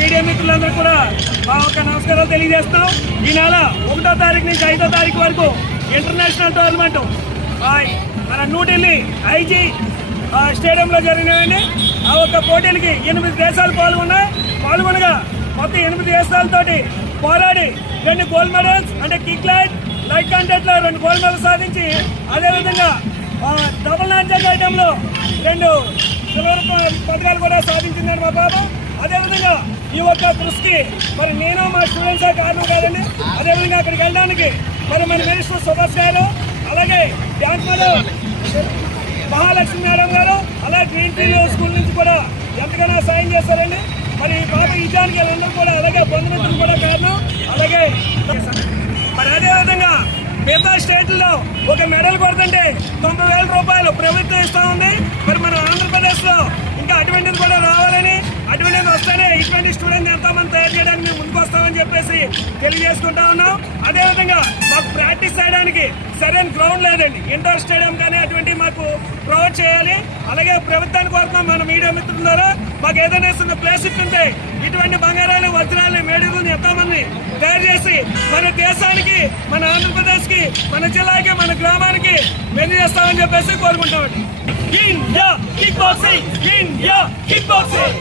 Media మిత్రులందరూ కూడా మా యొక్క నమస్కారాలు తెలియజేస్తాం. ఈ నెల 1వ తారీఖు నుంచి 5వ తారీఖు వరకు ఇంటర్నేషనల్ టోర్నమెంట్ మన న్యూఢిల్లీ ఐజీ స్టేడియంలో జరిగినాయండి. ఆ ఒక్క పోటీలకి 8 దేశాలు పాల్గొనగా మొత్తం 8 దేశాలతోటి పోరాడి 2 గోల్డ్ మెడల్స్ అంటే కిక్ లైట్ కాంటాక్ట్ లో 2 గోల్డ్ మెడల్స్ సాధించి, అదేవిధంగా డబుల్ నాన్ ఐటెంలో 2 సిల్వర్ పథకాలు కూడా సాధించిందండి మా బాబు. అదేవిధంగా ఈ ఒక్క కృషికి మరి నేను మా స్టూడెంట్స్ కారణం కాదండి. అదేవిధంగా అక్కడికి వెళ్ళడానికి మరి మన మినిస్టర్ సుభాష్ గారు, అలాగే డ్యాన్స్ మేడం మహాలక్ష్మి మేడం గారు, అలాగే గ్రీన్ ఫీల్డ్ స్కూల్ నుంచి కూడా ఎంతగానో సాయం చేస్తారండి. మరి ఈ బాబు విజయానికి అందరూ కూడా, అలాగే బంధుమిత్రులు కూడా కారణం. అలాగే మరి అదేవిధంగా మిగతా స్టేట్లలో ఒక మెడల్ కొడుతుంటే 90,000 రూపాయలు ప్రభుత్వం ఇస్తా ఉంది. మరి మన ఆంధ్రప్రదేశ్లో ఇంకా అటువంటిది కూడా రావాలని, అటువంటిది వస్తేనే ఇటువంటి స్టూడెంట్ ఎంతోమంది తయారు చేయడానికి మేము ముందుకు వస్తామని చెప్పేసి తెలియజేసుకుంటా ఉన్నాం. అదేవిధంగా మాకు ప్రాక్టీస్ చేయడానికి సరైన గ్రౌండ్ లేదండి. ఇండోర్ స్టేడియం కానీ అటువంటివి మాకు ప్రొవైడ్ చేయాలి. అలాగే ప్రభుత్వానికి కోరుతున్నాం మన మీడియా మిత్రుల ద్వారా మాకు ఏదైనా చిన్న ప్లేస్ ఇస్తుంటే ఇటువంటి బంగారాలు, వజ్రాలు, మేడలను ఎంతోమంది తయారు చేసి మన దేశానికి, మన ఆంధ్రప్రదేశ్కి, మన జిల్లాకి, మన గ్రామానికి మెను చేస్తామని చెప్పేసి కోరుకుంటామండి. India kick boxing, India kick boxing.